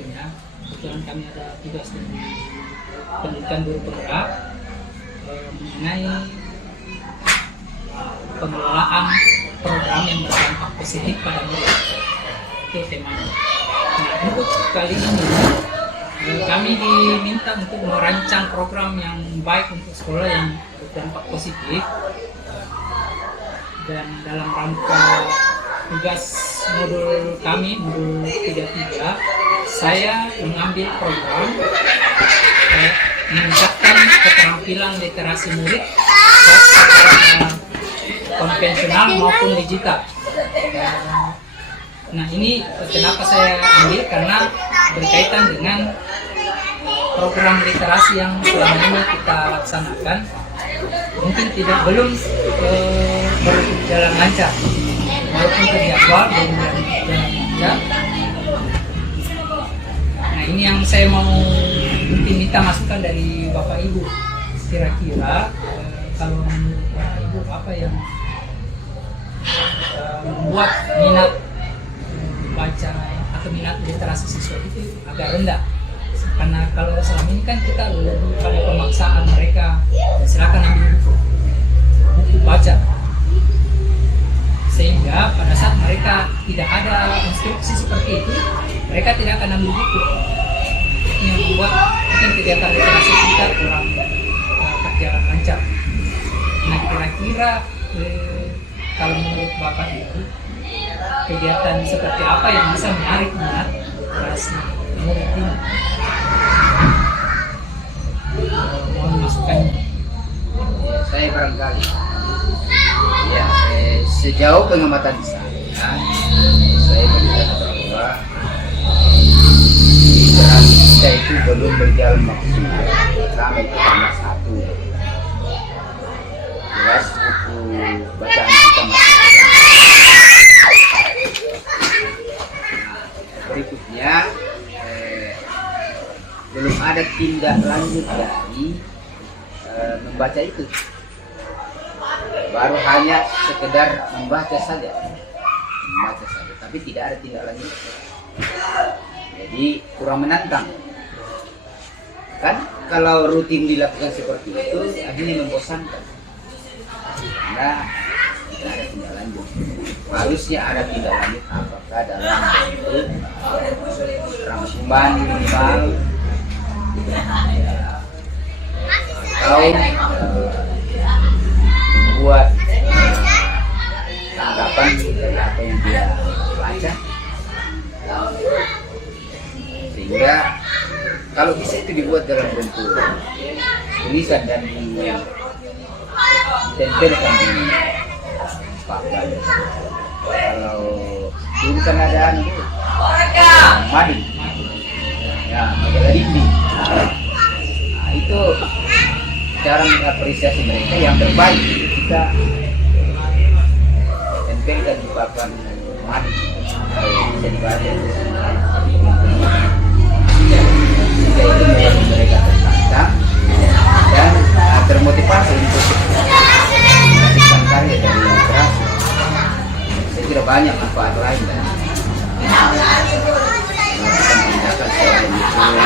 waktunya. Kebetulan kami ada tugas di pendidikan guru penggerak mengenai pengelolaan program yang berdampak positif pada murid. Itu temanya. Nah, untuk kali ini kami diminta untuk merancang program yang baik untuk sekolah yang berdampak positif, dan dalam rangka tugas modul kami, modul 33, saya mengambil program meningkatkan keterampilan literasi murid secara konvensional maupun digital. Nah, ini kenapa saya ambil, karena berkaitan dengan program literasi yang selama ini kita laksanakan mungkin belum berjalan lancar, walaupun terjadwal belum berjalan lancar. Nah, ini yang saya mau mungkin minta masukan dari Bapak Ibu. Kira-kira kalau menurut Bapak Ibu apa yang membuat minat baca atau minat literasi siswa itu agak rendah? Karena kalau selama ini kan kita lebih pada pemaksaan mereka, silakan ambil buku baca, sehingga pada saat mereka tidak ada instruksi seperti itu, mereka tidak akan ambil buku. Ini yang membuat mungkin kegiatan literasi kita kurang berjalan lancar. Nah, kira-kira kalau menurut Bapak Ibu, kegiatan seperti apa yang bisa menarik minat literasi murid ini? Mohon masukannya. Saya barangkali sejauh pengamatan saya melihat bahwa literasi kita itu belum berjalan maksimal sampai ke kelas 1. Jelas buku bacaan kita masih kurang. Berikutnya belum ada tindak lanjut dari membaca itu, baru hanya sekedar membaca saja, tapi tidak ada tindak lanjut. Jadi kurang menantang kan. Kalau rutin dilakukan seperti itu akhirnya membosankan, karena tidak ada tindak lanjut. Harusnya ada tindak lanjut, apakah dalam bentuk rangkuman minimal atau membuat tanggapan dari apa yang dia baca, sehingga kalau bisa itu dibuat dalam bentuk tulisan dan ditempelkan di papan. Kalau dulu kan ada mading, ya majalah dinding. Nah, itu cara mengapresiasi mereka yang terbaik kita tempelkan di papan mading supaya bisa dibaca. Sehingga itu membuat mereka tertantang dan termotivasi untuk menghasilkan karya dari literasi. Saya kira banyak manfaat lain dan melakukan tindakan seperti itu atau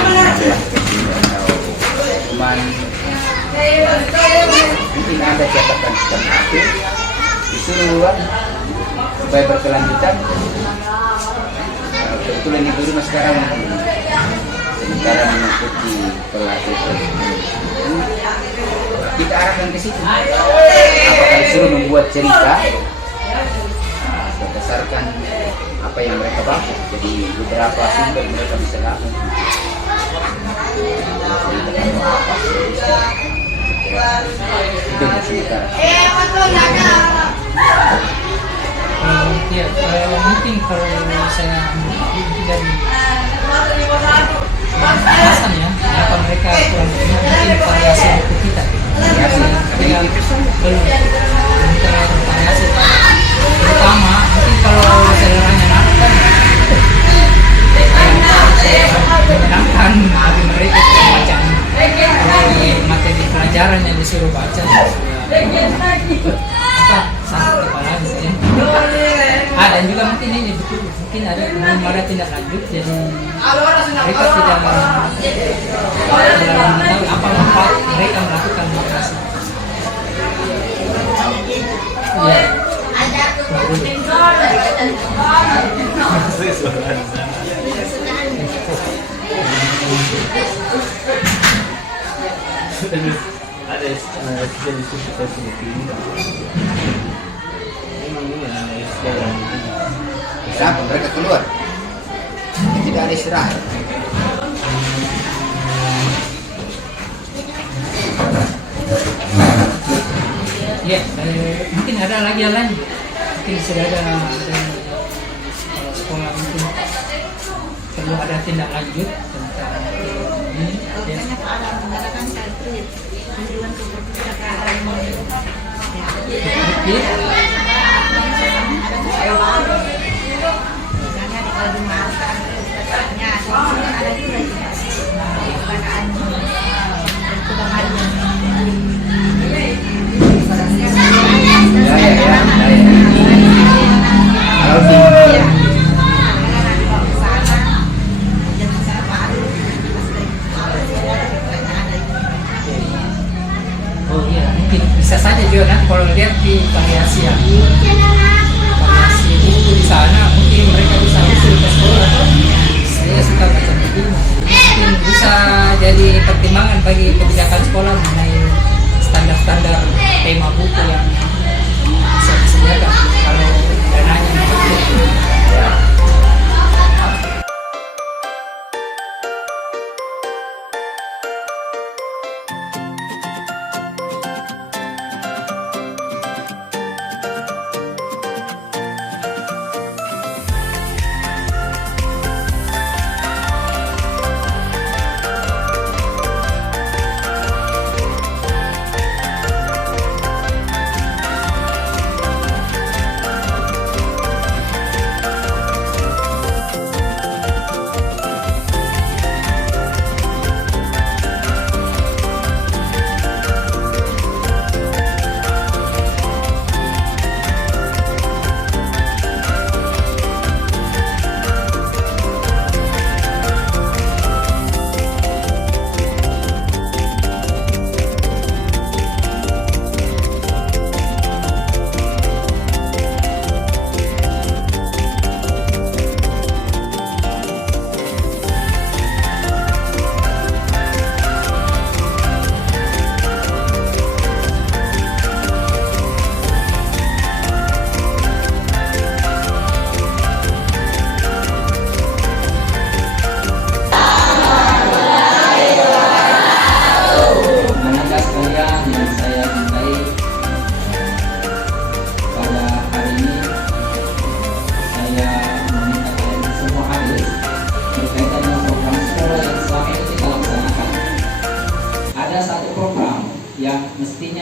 cuman mungkin ada catatan seperti itu disuruh supaya berkelanjutan. Kebetulan ibu rumah sekarang sementara mengikuti pelatihan, kita arahkan ke situ. Apakah disuruh membuat cerita berdasarkan apa yang mereka baca, jadi beberapa sumber mereka bisa dapat. Itu sementara. Ya, mungkin kalau saya dari alasan ya, kenapa mereka kurang mungkin variasi buku kita. Mereka belum variasi. Terutama mungkin kalau seleranya anak kan menyenangkan bagi mereka bacaan. Materi pelajaran yang disuruh baca, sangat kepala misalnya. Dan juga mungkin ini betul, mungkin ada belum ada tindak lanjut, jadi mereka tidak mengetahui apa manfaat mereka melakukan literasi. Ya. Ada jenis kita Filipina. Memang ini ada istilah. Kenapa mereka keluar? Tidak ada istirahat. Ya, mungkin ada lagi yang lain. Mungkin sudah ada sekolah mungkin perlu ada tindak lanjut tentang ini. Ya. Makanya Pak Adam mengatakan kredit kunjungan ke perpustakaan Ya. misalnya di Kalimantan perpustakaannya ada juga perpustakaan perpustakaan Kalau di Oh iya, mungkin bisa saja juga nanti kalau lihat di variasi buku di sana, mungkin mereka bisa usul ke sekolah. Saya suka baca buku, mungkin bisa jadi pertimbangan bagi kebijakan sekolah mengenai standar-standar tema buku yang bisa disediakan kalau dananya cukup.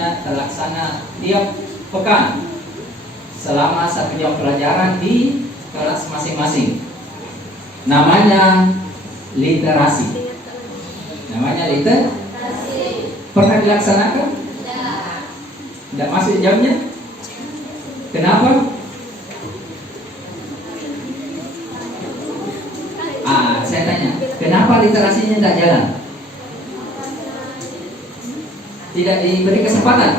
Terlaksana tiap pekan selama 1 jam pelajaran di kelas masing-masing. Namanya literasi. Pernah dilaksanakan? Tidak masuk jamnya? Kenapa? Saya tanya, kenapa literasinya tidak jalan? Tidak diberi kesempatan?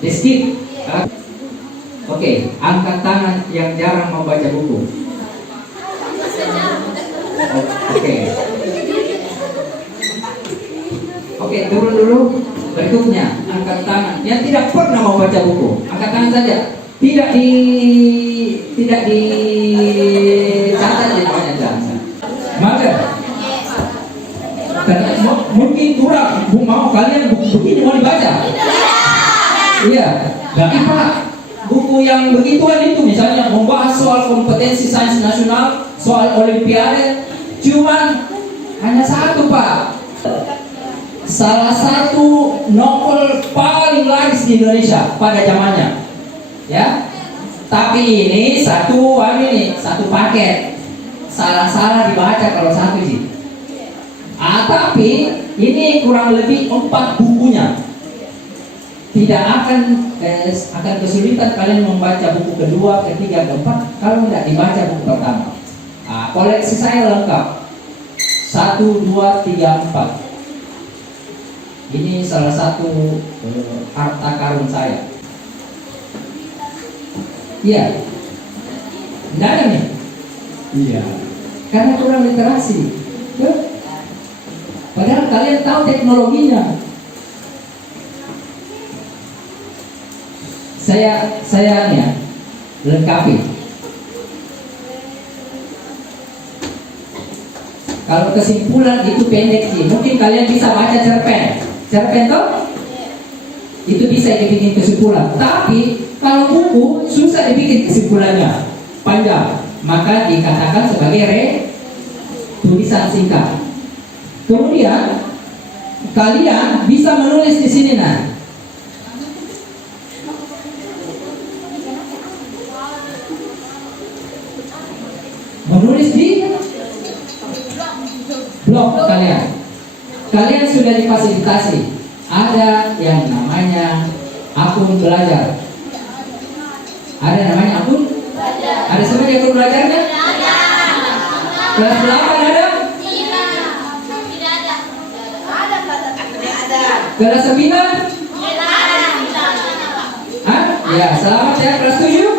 Di skip? Oke, angkat tangan yang jarang membaca buku. Oke, turun dulu. Berikutnya, angkat tangan yang tidak pernah membaca buku. Angkat tangan saja. Tidak dicatat di bawahnya jangan. Maka mungkin kurang mau kalian buku begini mau dibaca. Iya, gak apa. Buku yang begituan itu misalnya membahas soal kompetensi sains nasional, soal olimpiade, cuman hanya satu Pak. Salah satu novel paling laris di Indonesia pada zamannya, ya. Tapi ini satu paket. Salah dibaca kalau satu sih. Tapi ini kurang lebih 4 bukunya. tidak akan kesulitan kalian membaca buku kedua, ketiga, keempat kalau tidak dibaca buku pertama. Koleksi saya lengkap 1, 2, 3, 4. Ini salah satu harta karun saya. Iya, tidak ada nih. Iya, karena kurang literasi. Padahal kalian tahu teknologinya. Saya ya lengkapi. Kalau kesimpulan itu pendek sih. Mungkin kalian bisa baca cerpen. Cerpen toh? Itu bisa dibikin kesimpulan. Tapi kalau buku susah dibikin kesimpulannya, panjang. Maka dikatakan sebagai tulisan singkat. Kemudian kalian bisa menulis di sini nah. Menulis di blog kalian. Kalian sudah difasilitasi. Ada yang namanya akun belajar. Ada namanya akun belajar. Ada semua di akun belajarnya? Kelas 8 ada? Tidak ada. Ada. Kelas 9? Tidak ada. Hah? Ya, selamat ya kelas 7.